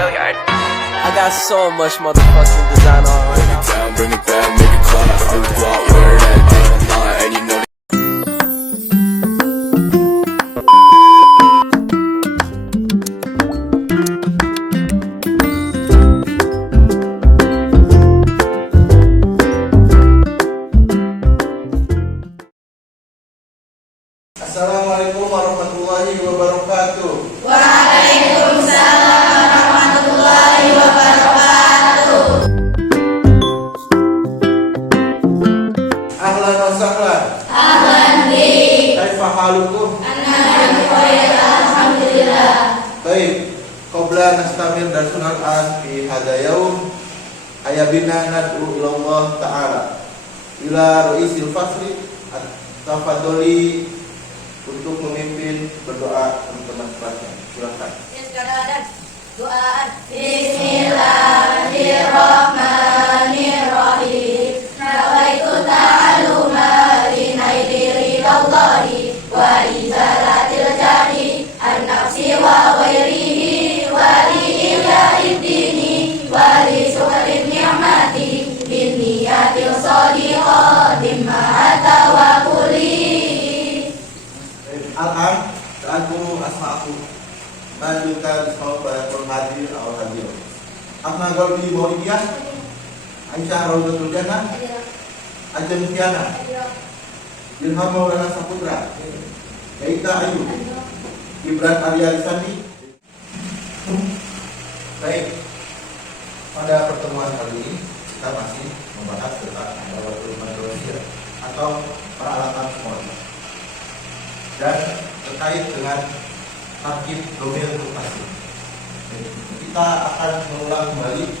Gilliard. I got so much motherfucking design on right now. Bring it back, make it clap. Go out, wear that thing online, and you know. Assalamualaikum warahmatullahi wabarakatuh. Waalaikumsalam warahmatullahi wabarakatuh. Ahlan wa sahlan. Ahlan bi. Kaifa halukum? Ana bikhair alhamdulillah. Baik, qabla nastamir darsul an fi hadha yaum ayabina nad'u ilallah ta'ala ila ra'isil fasli tafadholi untuk memimpin berdoa teman-teman kelasnya. Silakan. Doa. Bismillahirrahmanirrahim. Nawaitu ta'alluma linaili ridallahi wa izalatil jahli an-nafsi wa ghairihi wa li ihya'id dini wa li syukri ni'mati bin niyatil shadiqatin ma'a tawakkuli. Al-an ta'adku asma'aku Manjuka bisma'u bayakul hadir awal hadir Akna Golbi Maulidiyah Aisyah Raudatul Jannah Ajam Tiana Ilham Maulana Saputra Yaita Ayu Gibran Arya Lisandi. Baik, pada pertemuan kali ini kita masih membahas tentang Dawatul Madrasah atau peralatan sekolah dan terkait dengan tarkib domir mutasi. Kita akan mengulang kembali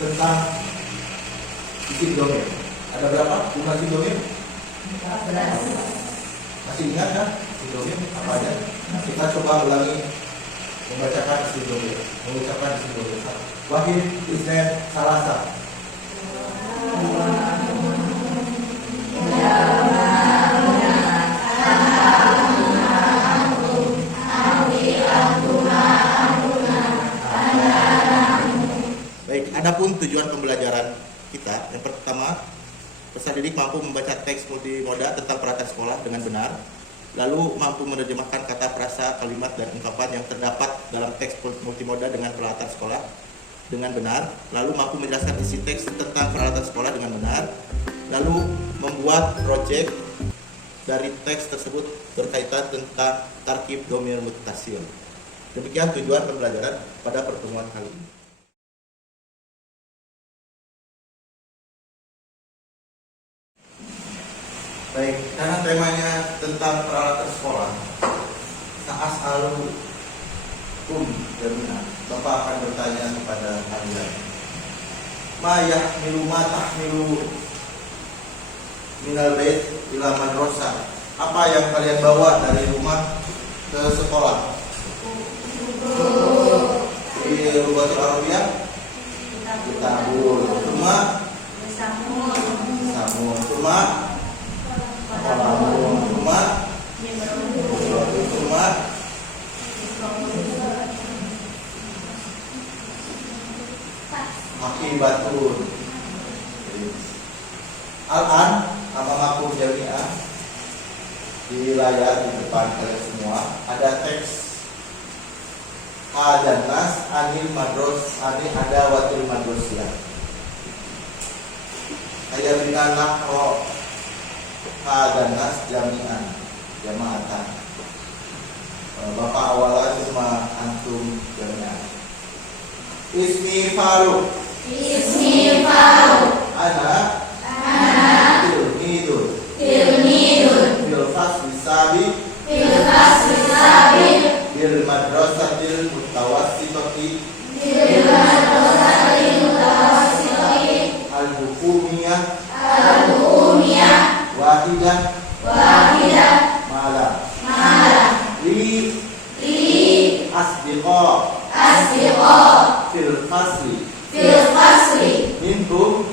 tentang isim domir. Ada berapa jumlah isim domir? 14. Masih ingat kan isim domir apa aja? Kita coba ulangi membacakan isim domir, mengucapkan isim domir. Wahid, Isnen, Salasa. Adapun tujuan pembelajaran kita, yang pertama, peserta didik mampu membaca teks multimoda tentang peralatan sekolah dengan benar, lalu mampu menerjemahkan kata, frasa, kalimat, dan ungkapan yang terdapat dalam teks multimoda dengan peralatan sekolah dengan benar, lalu mampu menjelaskan isi teks tentang peralatan sekolah dengan benar, lalu membuat proyek dari teks tersebut berkaitan tentang tarkib domir mutasil. Demikian tujuan pembelajaran pada pertemuan kali ini. Baik, karena temanya tentang peralatan sekolah, sa'as'alukum jami'an, Bapak akan bertanya kepada kalian. Ma yahmilu ma tahmilu minal bait ila madrasah. Apa yang kalian bawa dari rumah ke sekolah? Di Lughatul Arabiyah kitabul, rumah samun, rumah rumah akibatun. Al-an amamakum jami'ah, di layar di depan kalian semua ada teks dan nas anil madros anil adawatil madrosiyah. Ayat bina nakro dan nas jami'an jamaatan. Bapak awalnya cuma antum jami'an. Ismi Faruk. Ana tilmidun. Fil fasli sabi. Bil madrasatil mutawassitati. Al-hukumiyah. Wahidah malam li asdiqa fil fasli minhum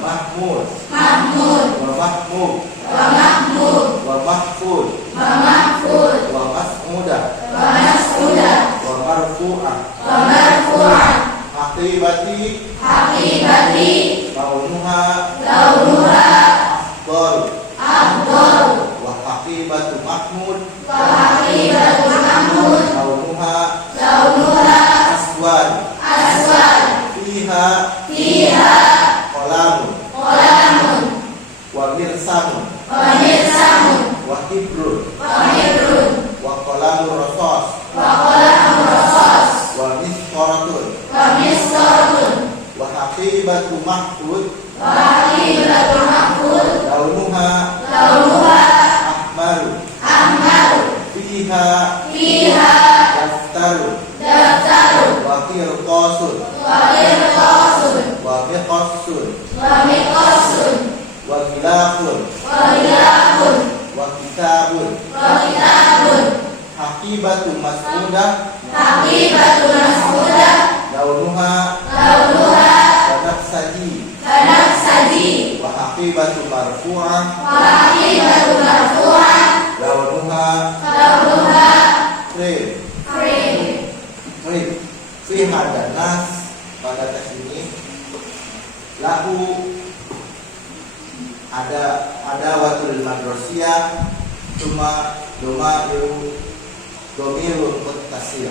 mahmud wa mahfud wa mas'udah wa marfu'ah hakikati launuha afdal wa hakibatu mahmud launuha aswad fiha qalamun wa mirsamun wa hibrun wa qalamur rasos wa misqaratun wa haqibatu mahfud launuha ahmaru fiha daftaru wa qirtasun wa miqassun wa gilafun wa kitabun haqibatu mas'udah launuha banafsaji wa haqibatu marfu'ah launuha krim fi hadan nas. Pada teks ini lahu ada watul madrasiyah cuma domirun muttasil.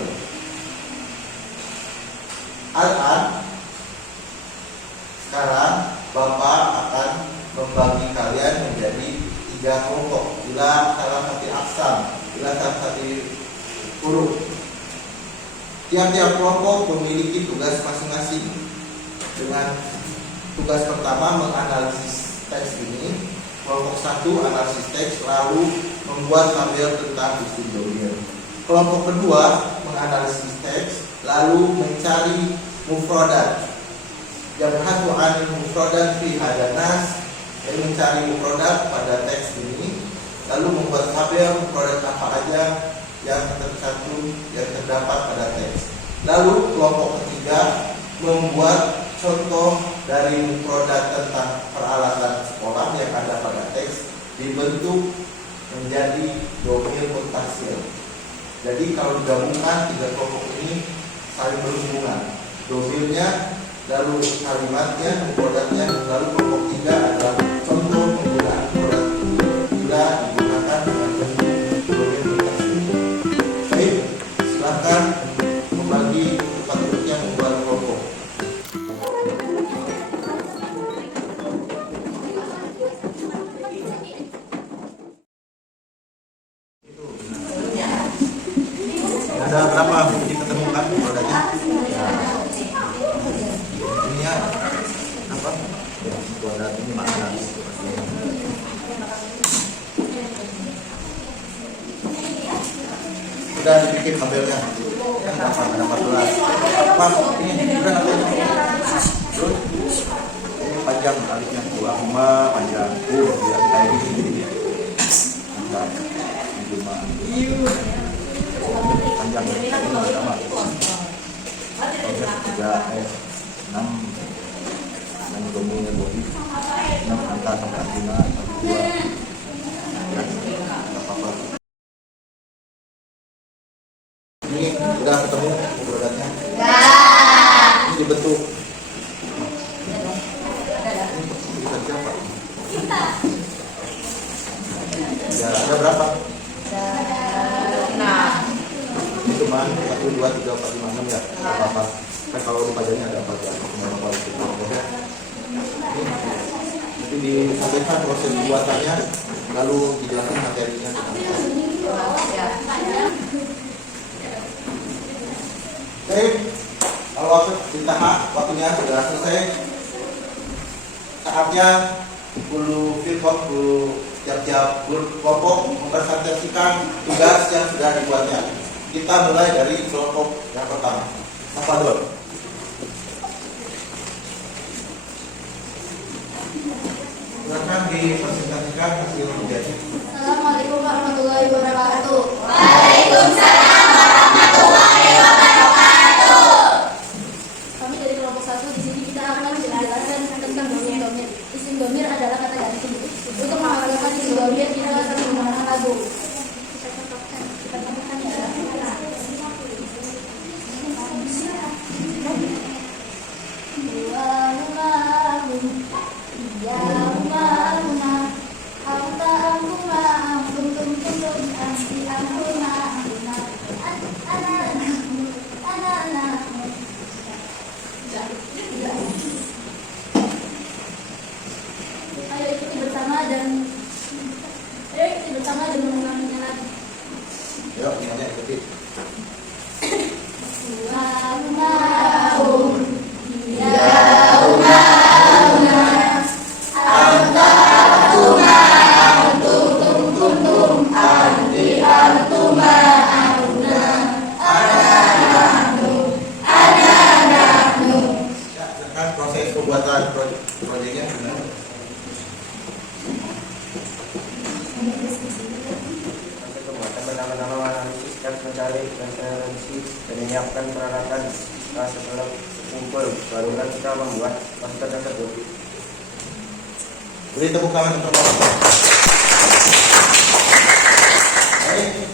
Sekarang Bapak akan membagi kalian menjadi 3 kelompok ila salah satu aksam, ila salah satu huruf. Tiap-tiap kelompok memiliki tugas masing-masing. Dengan tugas pertama menganalisis teks ini, kelompok 1 analisis teks lalu membuat tabel tentang isim dhamir. Kelompok kedua menganalisis teks lalu mencari mufradat. Yabhatsu 'anil mufradat fi hadan nas, mencari mufradat pada teks ini lalu membuat tabel mufradat apa aja yang terdapat pada teks. Lalu kelompok ketiga membuat contoh dari mufradat tentang peralatan sekolah yang ada pada teks dibentuk menjadi dhamir muttasil. Jadi kalau digabungkan 3 kelompok ini saling berhubungan. Dhamirnya, lalu kalimatnya, mufradatnya, lalu kelompok 3 adalah contoh penggunaan mufradat bila digunakan dengan bentuk dhamir muttasil. Baik, silakan membagi tempat-tempatnya membuat kelompok. Ada berapa diketemukan produknya? Ini ya apa? Produk ini makna. Sudah dibikin tabelnya. Kan apa? Ada 14. Apa? Ini sudah nanti. Terus ini panjang kalinya 2 panjang. Ya kayak gini. Mantap. Cuma panjang ini sama 6 dominan body 6 angka sampai 5 2 apa-apa. Ini udah ketemu produknya? Ini dibentuk bisa siapa? Ya ada berapa? Itu cuma 1, 2, 3, 4, 5, 6 ya. Apa-apa. Kan kalau di pajaknya ada apa ya? Nanti disampaikan proses pembuatannya, lalu dijelaskan materinya. Oke, kalau waktunya sudah selesai, saatnya 10 tiap-tiap kelompok mempresentasikan tugas yang sudah dibuatnya. Kita mulai dari kelompok yang pertama. Salvador. Silakan dipresentasikan hasil kerjanya. Assalamualaikum warahmatullahi wabarakatuh. Waalaikumsalam warahmatullahi wabarakatuh. Kami dari kelompok 1 di sini kita akan menjelaskan tentang dhamir. Isim dhamir adalah kata ganti. Untuk mengamalkan isim dhamir kita akan menggunakan lagu. Kita contohkan ya. Repeat. Ya, silakan proses pembuatan proyeknya gimana? Proses pembuatan pertama-tama menganalisis dan mencari referensi dan menyiapkan peralatan. Setelah kumpul, barulah kita membuat poster tersebut. Beri tepuk tangan untuk kelompok. Baik.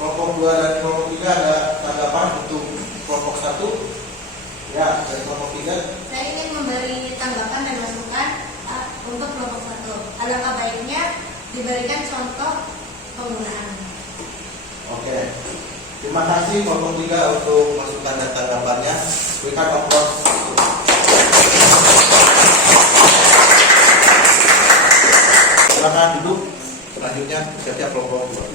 Kelompok 2 dan kelompok 3 ada tanggapan untuk kelompok 1. Ya, dari kelompok 3. Saya ingin memberi tanggapan dan masukan untuk kelompok 1. Alangkah baiknya diberikan contoh penggunaan. Oke. Terima kasih kelompok 3 untuk masukan dan tanggapannya. Berikan aplaus. Silakan duduk. Selanjutnya siap-siap kelompok 2.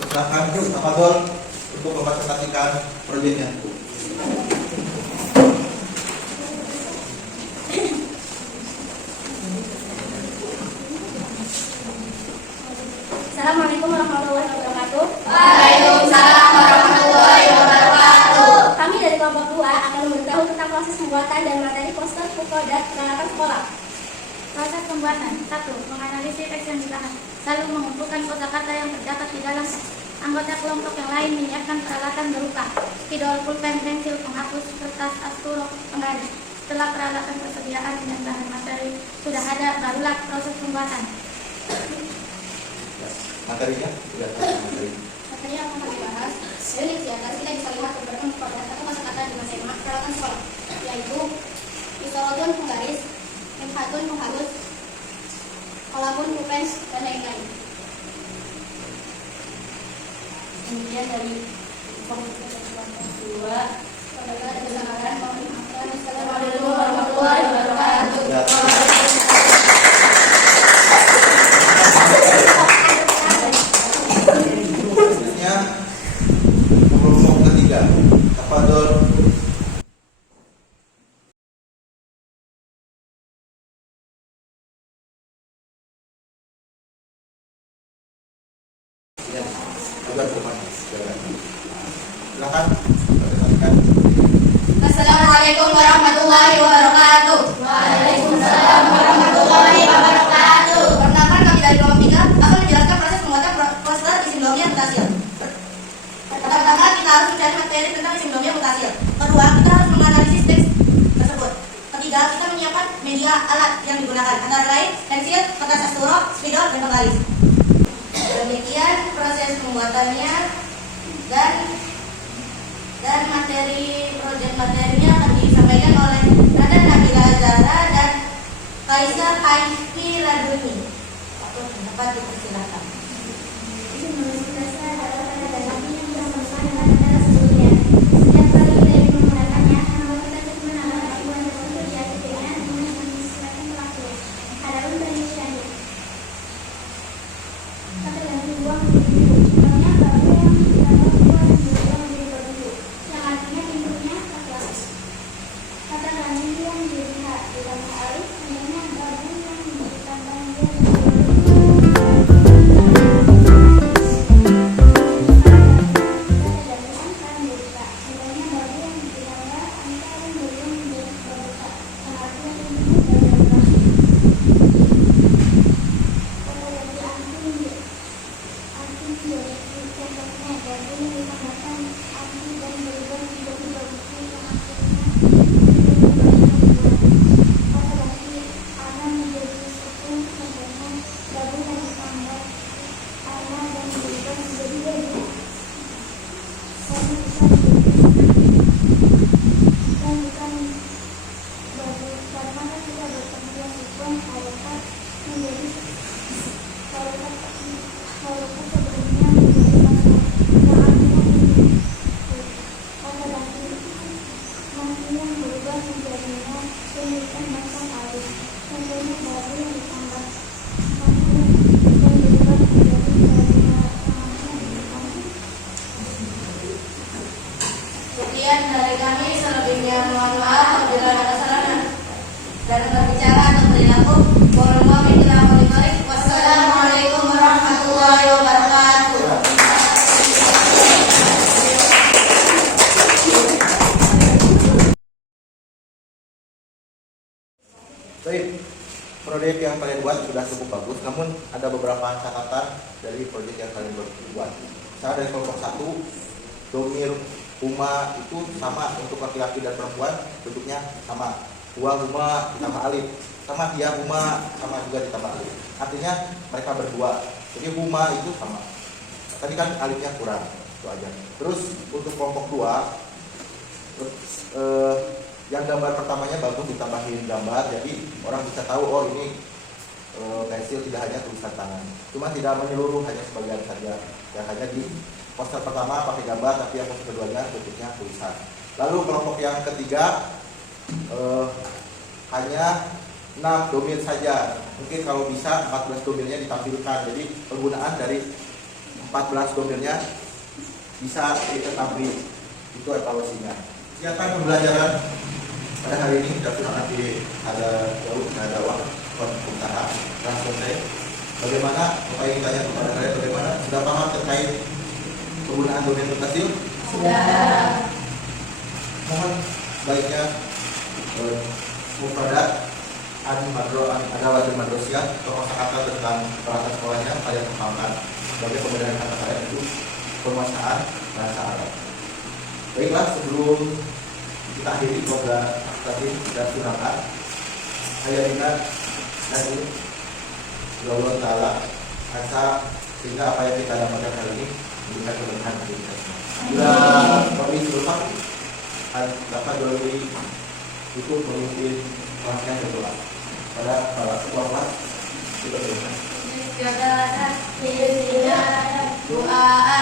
Silakan Tafadhol untuk mempresentasikan proyeknya. Assalamualaikum warahmatullahi wabarakatuh. Waalaikumsalam warahmatullahi wabarakatuh. Kami dari kelompok 2 akan memberitahu tentang proses pembuatan dan materi poster, buku, dan peralatan sekolah. Proses pembuatan 1. Menganalisis teks yang dibahas, lalu mengumpulkan kosakata yang terdapat di dalam teks. Anggota kelompok yang lain menyiapkan peralatan berupa spidol, pulpen, pensil, penghapus, kertas, aspirok, penggaris. Setelah peralatan persediaan dan bahan materi sudah ada, barulah proses pembuatan. Materinya sudah tahu materi. Materi yang akan kami bahas, unit di atas kita bisa lihat beberapa mengkodat atau kosakata di masa peralatan sekolah, yaitu isolodon penggaris, menghatun penghalus, kolamun pulpen, dan lain-lain. Kemudian dari kelompok 2, apabila ada kesalahan, mohon dimaafkan. Assalamualaikum warahmatullahi wabarakatuh. Selanjutnya kelompok ketiga. Tafadhol. Ya, bukan teman. Silakan presentasikan. Assalamualaikum warahmatullahi wabarakatuh. Waalaikumsalam warahmatullahi wabarakatuh. Perkenalkan, kami dari kelompok 3 akan menjelaskan proses pembuatan poster isim domir mutasil. Pertama, kita harus mencari materi tentang isim domir mutasil. Kedua, kita harus menganalisis teks tersebut. Ketiga, kita menyiapkan media alat yang digunakan, antara lain pensil, kertas aspirok, spidol, dan penggaris. Demikian proses pembuatannya dan materi proyek materinya akan disampaikan oleh Nada Nabila Zahra dan Kaisar Haifi Laduni. Waktu dapat dipersilakan. Menurut dasar adalah tanda dan yang bisa berusaha dengan tanda sebelumnya. Setiap kali dari menggunakannya, nama kita cukup menambah acuan tertentu di akhirnya dengan menyesuaikan pelaku. Adapun penyusunannya, kata ganti uang menjadi biru. Contohnya baru yang ditambah uang yang menjadi berbentuk, yang artinya pintunya laki-laki. Kata ganti yang menjadi hak ditambah alif, contohnya baru yang ditambah dia menjadi berbentuk. proyek yang kalian buat sudah cukup bagus, namun ada beberapa catatan dari proyek yang kalian buat. Misalnya dari kelompok 1, domir huma itu sama untuk laki-laki dan perempuan, bentuknya sama. Huwa huma ditambah alif, sama hiya huma sama juga ditambah alif. Artinya mereka berdua. Jadi huma itu sama. Tadi kan alifnya kurang, itu aja. Terus untuk kelompok 2, yang gambar pertamanya bagus ditambahin gambar, jadi orang bisa tahu oh ini pensil tidak hanya tulisan tangan. Cuma tidak menyeluruh, hanya sebagian saja. Ya hanya di poster pertama pakai gambar, tapi yang poster keduanya bentuknya tulisan. Lalu kelompok yang ketiga hanya 6 domir saja. Mungkin kalau bisa 14 domirnya ditampilkan. Jadi penggunaan dari 14 domirnya bisa diketahui. Itu evaluasinya. Kegiatan pembelajaran pada hari ini sudah nanti ada jauh, ada waktu usaha langsung saya. Bagaimana? Apa yang ditanya kepada saya? Bagaimana? Sudah paham terkait penggunaan domir mutasil? Sudah. Mohon baiknya mufradat adalah madrosiyah atau kata-kata tentang peralatan sekolahnya kalian pahamkan. Sebagai pembedaan kata kalian itu permasalahan bahasa Arab. Baiklah, sebelum kita akhiri program tadi dan sunatan, saya ingat dan Allah Ta'ala asa sehingga apa yang kita dapatkan hari ini memberikan keberkahan bagi kita semua. Bila kami seluruh dapat dari itu memimpin kelasnya berdoa pada ketua kelas kita berikan. Doa